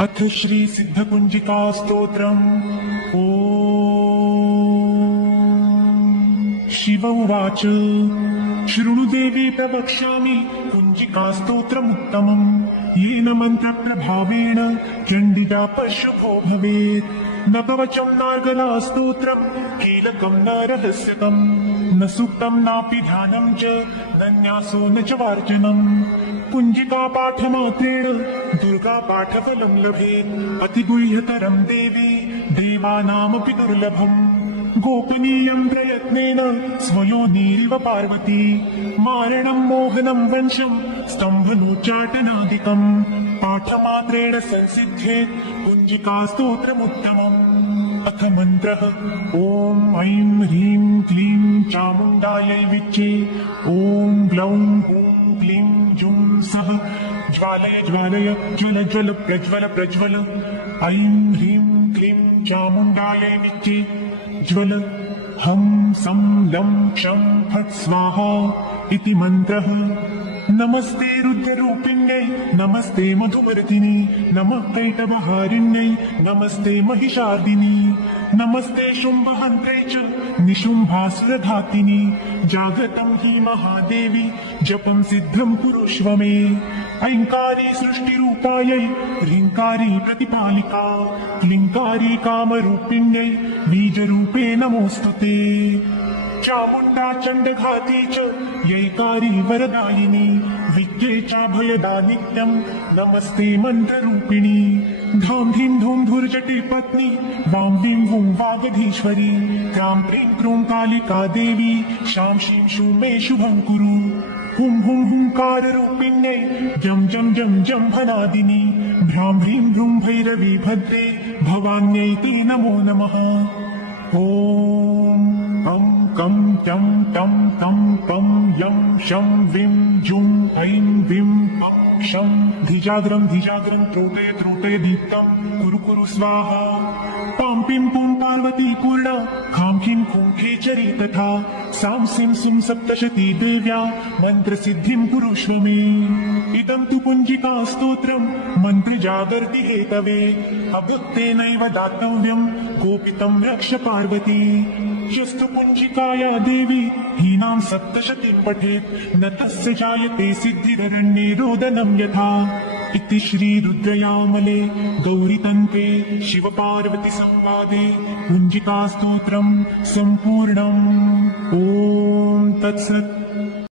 अथ श्री सिद्धकुंजिका स्तोत्रम्। शिव उवाच शृणु देवी प्रवक्ष्यामि कुंजिका स्तोत्रमुत्तमम्। येन मन्त्रप्रभावेण चण्डिका पशुभो भवेत्। न कवचम् नार्गला स्तोत्रम् कीलकम् न रहस्यकम्। न सूक्तम् नापि ध्यानम् च न न्यासो न च वार्चनम्। कुंजिका पाठमात्रेण दुर्गा पाठफलम् लभेत्। अतिगुह्यतरम् देवी देवानामपि दुर्लभम्। गोपनीयम् प्रयत्नेन स्वयोनिरिव पार्वती। मारणम् मोहनम् वंशम् स्तम्भनोच्चाटनादिकम्। पाठमात्रेण संसिध्येत् कुंजिका स्तोत्रमुत्तमम्। अथ मन्त्रः ॐ ऐं ह्रीं क्लीं चामुण्डायै विच्चे। ॐ ग्लौं हूं क्लीं जुं सः ज्वालय ज्वालय ज्वल ज्वल प्रज्वल प्रज्वल। ऐं ह्रीं क्लीं चामुण्डायै विच्चे ज्वल। हं सं लं क्षं फट् स्वाहा इति मन्त्रः। नमस्ते रुद्ररूपिण्यै नमस्ते मधुमर्दिनी। नमः कैटभहारिण्यै नमस्ते महिषार्दिनी। नमस्ते शुम्भहन्त्रै च निशुम्भासुरघातिनी। जागतं हि महादेवी जपं सिद्धं कुरुष्व मे। ऐङ्कारी सृष्टिरूपायै ह्रीङ्कारी प्रतिपालिका। क्लीङ्कारी कामरूपिण्यै बीजरूपे नमोऽस्तु ते। चामुण्डा चण्डघाती च यैकारी वरदायिनी। विद्ये चाभयदा नित्यम् नमस्ते मन्त्ररूपिणी। धां धीं धूं धुर्जटे पत्नी वां वीं वूं वागधीश्वरी। क्रां प्रीं क्रूं कालिका देवी शां शीं शूं मे शुभं कुरु। हुं हुं हुंकाररूपिण्यै जं जं जं जम्भनादिनी। भ्रां ह्रीं भ्रूं भैरवी भद्रे भवान्यै ते नमो नमः। ॐ कं कं चं टं तं पं यं शं विं जुं ऐं विं पं क्षं धिजाग्रं धिजाग्रं त्रोटय त्रोटय दीप्तं कुरु कुरु स्वाहा। पां पिं पुं पार्वती पूर्णा खां खीं खूं खेचरी तथा। सां सिं सुं सप्तशती देव्या मन्त्रसिद्धिं कुरुष्व मे। इदं तु कुंजिका स्तोत्रम् मन्त्रजागर्ति हेतवे। अभुक्तेनैव दातव्यम् कोपितं रक्ष पार्वती। यस्तु कुंजिकाया देवी हीनां सप्तशतीं पठेत् न तस्य जायते सिद्धिररण्ये रोदनं यथा। इति श्री रुद्रयामले गौरीतन्त्रे शिवपार्वती संवादे कुंजिका स्तोत्रम् सम्पूर्णम्। ॐ तत्सत्।